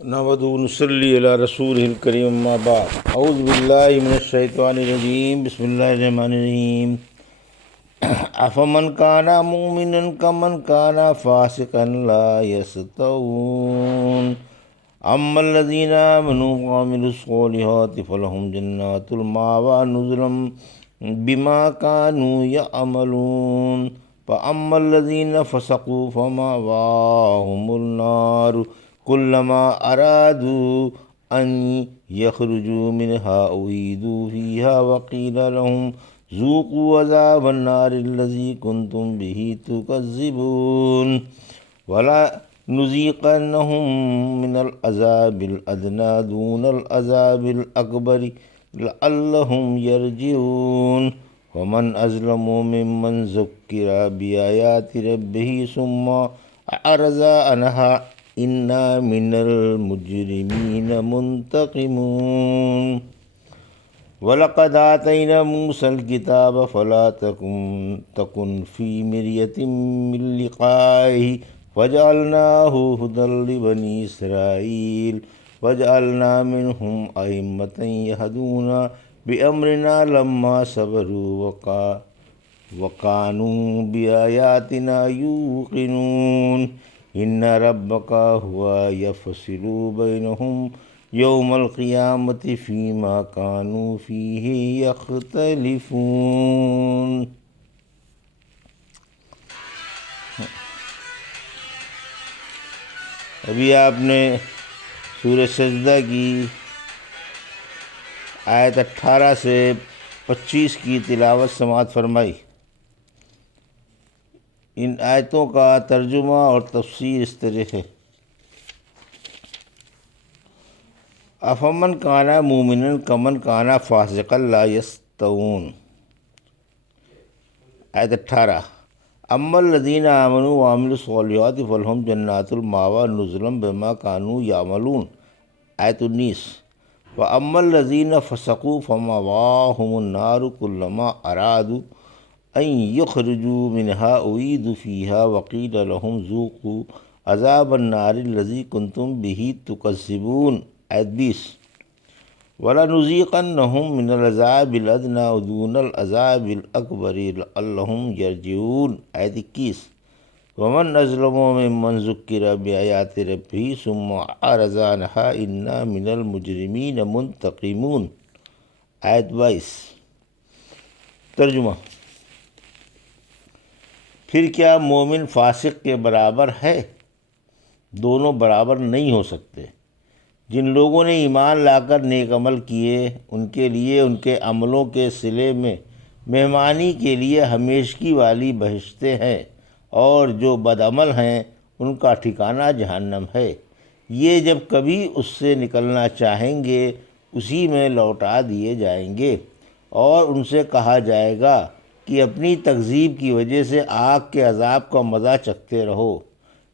نحمدہ ونصلی علی رسولہ الکریم اما بعد اعوذ باللہ من الشیطان الرجیم بسم اللہ الرحمن الرحیم افمن کان مؤمنا کمن کان فاسقا لا یستوون اما الذین آمنوا وعملوا الصالحات فلهم جنات المأوى نزلا بما كانوا يعملون فاما الذین فسقوا فمأواهم النار كلما أرادوا أن يخرجوا منها أعيدوا فيها وقيل لهم ذوقوا عذاب النار الذي كنتم به تكذبون ولا نذيقنهم من العذاب الأدنى دون العذاب الأكبر لعلهم يرجعون ومن أظلم ممن ذكر بآيات ربه ثم أعرض عنها انا من المجرمین منتقمون وَلَقَدْ آتَيْنَا مُوسَى الْكِتَابَ فَلَا تَكُنْ فِي مِرْيَةٍ مِّن لِّقَائِهِ وَجَعَلْنَاهُ هُدًى لِّبَنِي إِسْرَائِيلَ وَجَعَلْنَا مِنْهُمْ أَئِمَّةً يَهْدُونَ بِأَمْرِنَا لَمَّا صَبَرُوا وَكَانُوا بِآيَاتِنَا يُوقِنُونَ ان ربک هو یفصل بینہم یوم القیامۃ فیما کانوا فیہ یختلفون۔ ابھی آپ نے سورہ سجدہ کی آیت 18 سے 25 کی تلاوت سماعت فرمائی۔ ان آیتوں کا ترجمہ اور تفسیر اس طرح ہے: افمن کانا مومنا کمن کانا فاسقا لا یستوون۔ آیت 18: اما الذین آمنوا وعملوا الصالحات فلہم جنات المأوى نزلا بما كانوا يعملون۔ آیت 19: واما الذین فسقوا فمأواهم النار كلما ارادوا ان یخرجوا منها اعیدوا فیہا وقیل لهم ذوقوا عذاب النار الذی کنتم به تکذبون۔ آیت 20: وَلَنُذِيقَنَّهُم مِّنَ الْعَذَابِ الْأَدْنَىٰ دُونَ الْعَذَابِ الْأَكْبَرِ لَعَلَّهُمْ يَرْجِعُونَ۔ آیت 21: وَمَنْ أَظْلَمُ مِمَّنْ ذُكِّرَ بِآيَاتِ رَبِّهِ ثُمَّ أَعْرَضَ عَنْهَا إِنَّا مِنَ الْمُجْرِمِينَ مُنتَقِمُونَ۔ آیت 22۔ ترجمہ: پھر کیا مومن فاسق کے برابر ہے؟ دونوں برابر نہیں ہو سکتے۔ جن لوگوں نے ایمان لا کر نیک عمل کیے ان کے لیے ان کے عملوں کے صلے میں مہمانی کے لیے ہمیشگی والی بہشتیں ہیں، اور جو بدعمل ہیں ان کا ٹھکانہ جہنم ہے۔ یہ جب کبھی اس سے نکلنا چاہیں گے اسی میں لوٹا دیے جائیں گے، اور ان سے کہا جائے گا کہ اپنی تکذیب کی وجہ سے آگ کے عذاب کا مزہ چکھتے رہو۔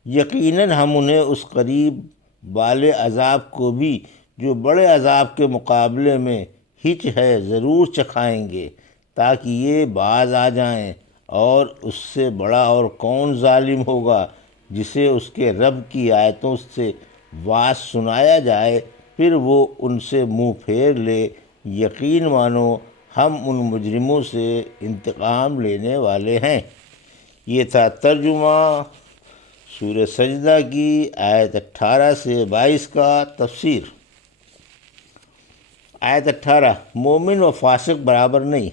یقیناً ہم انہیں اس قریب والے عذاب کو بھی جو بڑے عذاب کے مقابلے میں ہچ ہے ضرور چکھائیں گے، تاکہ یہ باز آ جائیں۔ اور اس سے بڑا اور کون ظالم ہوگا جسے اس کے رب کی آیتوں سے واعظ سنایا جائے پھر وہ ان سے منہ پھیر لے۔ یقین مانو ہم ان مجرموں سے انتقام لینے والے ہیں۔ یہ تھا ترجمہ سورہ سجدہ کی آیت 18 سے 22 کا تفسیر۔ آیت 18: مومن و فاسق برابر نہیں۔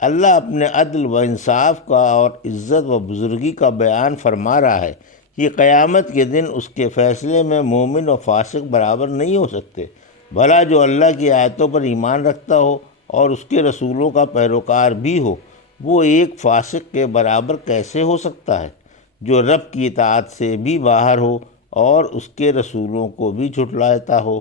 اللہ اپنے عدل و انصاف کا اور عزت و بزرگی کا بیان فرما رہا ہے کہ قیامت کے دن اس کے فیصلے میں مومن و فاسق برابر نہیں ہو سکتے۔ بھلا جو اللہ کی آیتوں پر ایمان رکھتا ہو اور اس کے رسولوں کا پیروکار بھی ہو، وہ ایک فاسق کے برابر کیسے ہو سکتا ہے جو رب کی اطاعت سے بھی باہر ہو اور اس کے رسولوں کو بھی جھٹلاتا ہو؟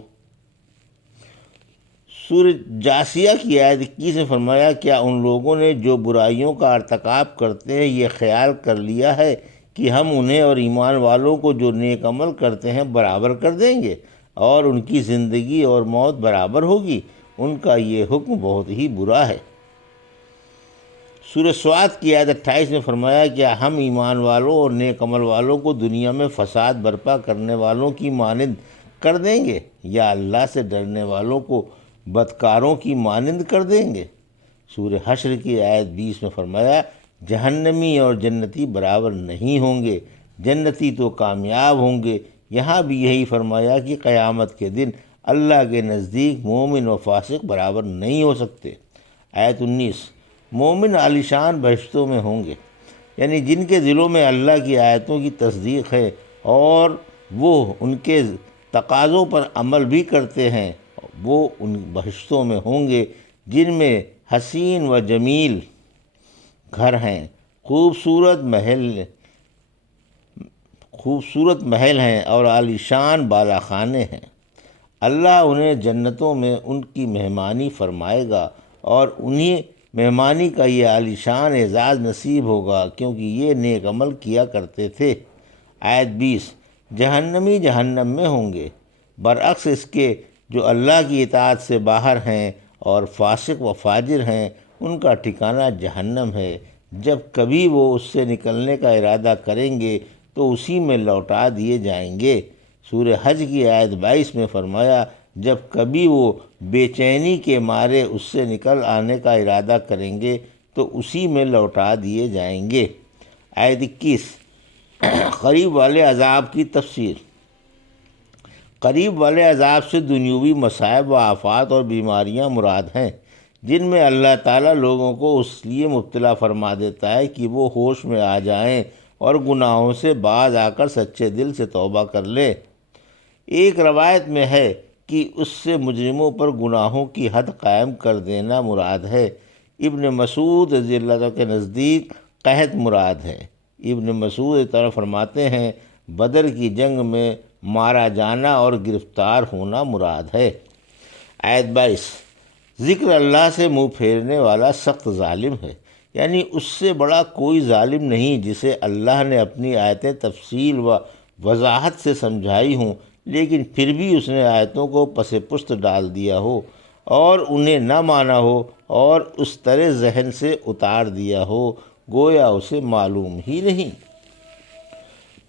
سورہ جاثیہ کی آیت 21 میں فرمایا: کیا ان لوگوں نے جو برائیوں کا ارتکاب کرتے ہیں یہ خیال کر لیا ہے کہ ہم انہیں اور ایمان والوں کو جو نیک عمل کرتے ہیں برابر کر دیں گے اور ان کی زندگی اور موت برابر ہوگی؟ ان کا یہ حکم بہت ہی برا ہے۔ سورہ سواد کی آیت 28 میں فرمایا: کیا ہم ایمان والوں اور نیک عمل والوں کو دنیا میں فساد برپا کرنے والوں کی مانند کر دیں گے یا اللہ سے ڈرنے والوں کو بدکاروں کی مانند کر دیں گے؟ سورہ حشر کی آیت 20 میں فرمایا جہنمی اور جنتی برابر نہیں ہوں گے، جنتی تو کامیاب ہوں گے۔ یہاں بھی یہی فرمایا کہ قیامت کے دن اللہ کے نزدیک مومن و فاسق برابر نہیں ہو سکتے۔ آیت 19 مومن عالیشان بہشتوں میں ہوں گے، یعنی جن کے دلوں میں اللہ کی آیتوں کی تصدیق ہے اور وہ ان کے تقاضوں پر عمل بھی کرتے ہیں، وہ ان بہشتوں میں ہوں گے جن میں حسین و جمیل گھر ہیں، خوبصورت محل ہیں اور عالیشان بالا خانے ہیں۔ اللہ انہیں جنتوں میں ان کی مہمانی فرمائے گا اور انہیں مہمانی کا یہ عالیشان اعزاز نصیب ہوگا کیونکہ یہ نیک عمل کیا کرتے تھے۔ آیت 20 جہنمی جہنم میں ہوں گے، برعکس اس کے جو اللہ کی اطاعت سے باہر ہیں اور فاسق و فاجر ہیں، ان کا ٹھکانہ جہنم ہے۔ جب کبھی وہ اس سے نکلنے کا ارادہ کریں گے تو اسی میں لوٹا دیے جائیں گے۔ سورہ حج کی آیت 22 میں فرمایا جب کبھی وہ بے چینی کے مارے اس سے نکل آنے کا ارادہ کریں گے تو اسی میں لوٹا دیے جائیں گے۔ آیت 21 قریب والے عذاب کی تفسیر۔ قریب والے عذاب سے دنیوی مصائب و آفات اور بیماریاں مراد ہیں جن میں اللہ تعالیٰ لوگوں کو اس لیے مبتلا فرما دیتا ہے کہ وہ ہوش میں آ جائیں اور گناہوں سے باز آ کر سچے دل سے توبہ کر لیں۔ ایک روایت میں ہے کہ اس سے مجرموں پر گناہوں کی حد قائم کر دینا مراد ہے۔ ابن مسعود رضی اللہ عنہ کے نزدیک قحط مراد ہے۔ ابن مسعود اس طرح فرماتے ہیں بدر کی جنگ میں مارا جانا اور گرفتار ہونا مراد ہے۔ آیت 22 ذکر اللہ سے منہ پھیرنے والا سخت ظالم ہے، یعنی اس سے بڑا کوئی ظالم نہیں جسے اللہ نے اپنی آیتیں تفصیل و وضاحت سے سمجھائی ہوں لیکن پھر بھی اس نے آیتوں کو پس پشت ڈال دیا ہو اور انہیں نہ مانا ہو اور اس طرح ذہن سے اتار دیا ہو گویا اسے معلوم ہی نہیں۔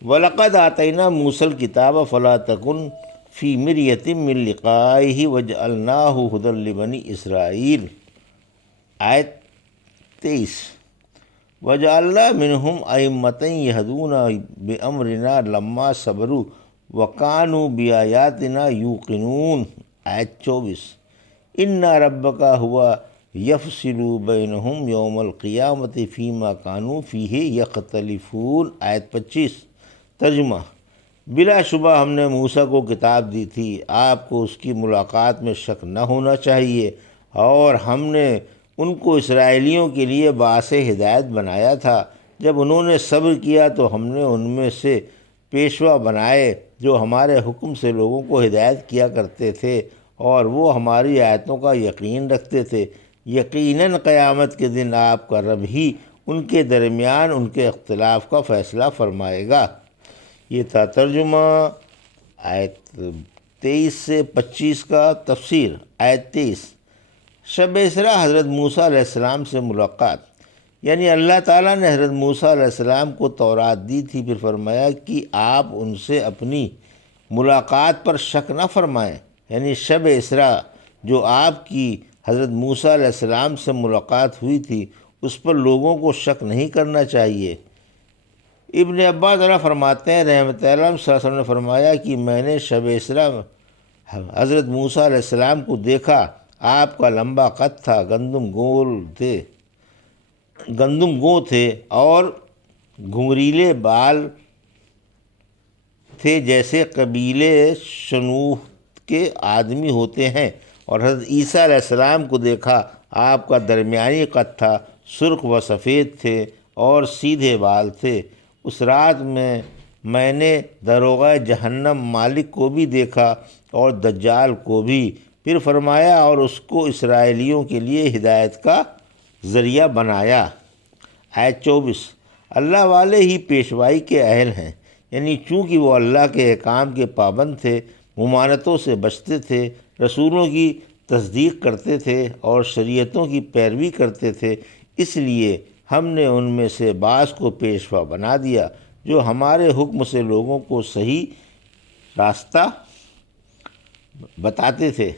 وَلَقَدْ آتَيْنَا مُوسَى الْكِتَابَ فَلَا تَكُنْ فِي مِرْيَةٍ مِّن لِقَائِهِ وَجَعَلْنَاهُ هُدًى لِبَنِي إِسْرَائِيلَ۔ آیت 23 وَجَعَلْنَا مِنْهُمْ أَئِمَّةً يَهْدُونَ بِأَمْرِنَا لَمَّا صَبَرُوا وَكَانُوا بِآيَاتِنَا يُوقِنُونَ۔ آیت 24 إِنَّ رَبَّكَ هُوَ يَفْصِلُ بَيْنَهُمْ يَوْمَ الْقِيَامَةِ فِيمَا كَانُوا فِيهِ يَخْتَلِفُونَ۔ آیت 25 ترجمہ بلا شبہ ہم نے موسیٰ کو کتاب دی تھی، آپ کو اس کی ملاقات میں شک نہ ہونا چاہیے، اور ہم نے ان کو اسرائیلیوں کے لیے باعث ہدایت بنایا تھا۔ جب انہوں نے صبر کیا تو ہم نے ان میں سے پیشوا بنائے جو ہمارے حکم سے لوگوں کو ہدایت کیا کرتے تھے اور وہ ہماری آیتوں کا یقین رکھتے تھے۔ یقیناً قیامت کے دن آپ کا رب ہی ان کے درمیان ان کے اختلاف کا فیصلہ فرمائے گا۔ یہ تھا ترجمہ۔ آیت 23 سے 25 کا تفسیر۔ آیت 23 شب اسراء حضرت موسیٰ علیہ السلام سے ملاقات، یعنی اللہ تعالیٰ نے حضرت موسیٰ علیہ السلام کو تورات دی تھی، پھر فرمایا کہ آپ ان سے اپنی ملاقات پر شک نہ فرمائیں، یعنی شب اسراء جو آپ کی حضرت موسیٰ علیہ السلام سے ملاقات ہوئی تھی اس پر لوگوں کو شک نہیں کرنا چاہیے۔ ابن عباس فرماتے ہیں رحمۃ اللہ علیہ صلی اللہ علیہ وسلم نے فرمایا کہ میں نے شب اسراء حضرت موسیٰ علیہ السلام کو دیکھا، آپ کا لمبا قد تھا، گندم گو تھے اور گھنگریلے بال تھے جیسے قبیلے شنوح کے آدمی ہوتے ہیں، اور حضرت عیسیٰ علیہ السلام کو دیکھا، آپ کا درمیانی قد تھا، سرخ و سفید تھے اور سیدھے بال تھے۔ اس رات میں نے داروغہ جہنم مالک کو بھی دیکھا اور دجال کو بھی، پھر فرمایا اور اس کو اسرائیلیوں کے لیے ہدایت کا ذریعہ بنایا۔ آیت 24 اللہ والے ہی پیشوائی کے اہل ہیں، یعنی چونکہ وہ اللہ کے احکام کے پابند تھے، ممانتوں سے بچتے تھے، رسولوں کی تصدیق کرتے تھے اور شریعتوں کی پیروی کرتے تھے، اس لیے ہم نے ان میں سے بعض کو پیشوا بنا دیا جو ہمارے حکم سے لوگوں کو صحیح راستہ بتاتے تھے،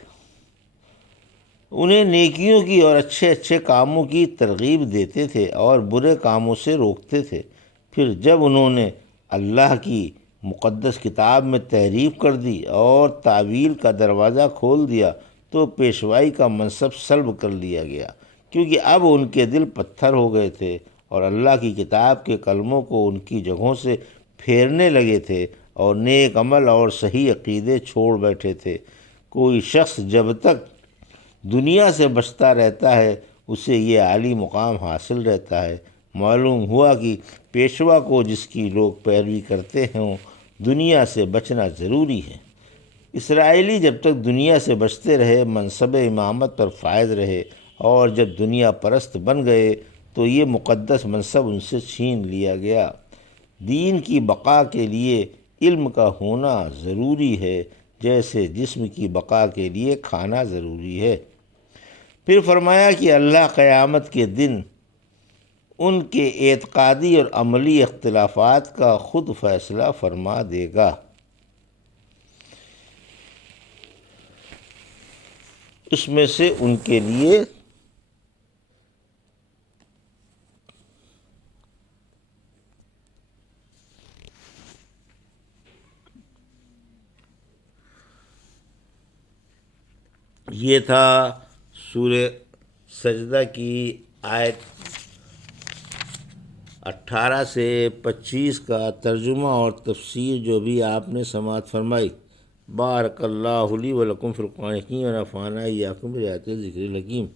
انہیں نیکیوں کی اور اچھے اچھے کاموں کی ترغیب دیتے تھے اور برے کاموں سے روکتے تھے۔ پھر جب انہوں نے اللہ کی مقدس کتاب میں تحریف کر دی اور تعویل کا دروازہ کھول دیا تو پیشوائی کا منصب سلب کر لیا گیا، کیونکہ اب ان کے دل پتھر ہو گئے تھے اور اللہ کی کتاب کے کلموں کو ان کی جگہوں سے پھیرنے لگے تھے اور نیک عمل اور صحیح عقیدے چھوڑ بیٹھے تھے۔ کوئی شخص جب تک دنیا سے بچتا رہتا ہے اسے یہ عالی مقام حاصل رہتا ہے۔ معلوم ہوا کہ پیشوا کو جس کی لوگ پیروی کرتے ہوں دنیا سے بچنا ضروری ہے۔ اسرائیلی جب تک دنیا سے بچتے رہے منصب امامت پر فائز رہے، اور جب دنیا پرست بن گئے تو یہ مقدس منصب ان سے چھین لیا گیا۔ دین کی بقا کے لیے علم کا ہونا ضروری ہے، جیسے جسم کی بقا کے لیے کھانا ضروری ہے۔ پھر فرمایا کہ اللہ قیامت کے دن ان کے اعتقادی اور عملی اختلافات کا خود فیصلہ فرما دے گا۔ اس میں سے ان کے لیے یہ تھا سورہ سجدہ کی آیت 18 سے 25 کا ترجمہ اور تفسیر جو بھی آپ نے سماعت فرمائی۔ بارک اللہ لی و لکم فی القرآن الحکیم و نفعنی وایاکم بآیات الذکر الحکیم۔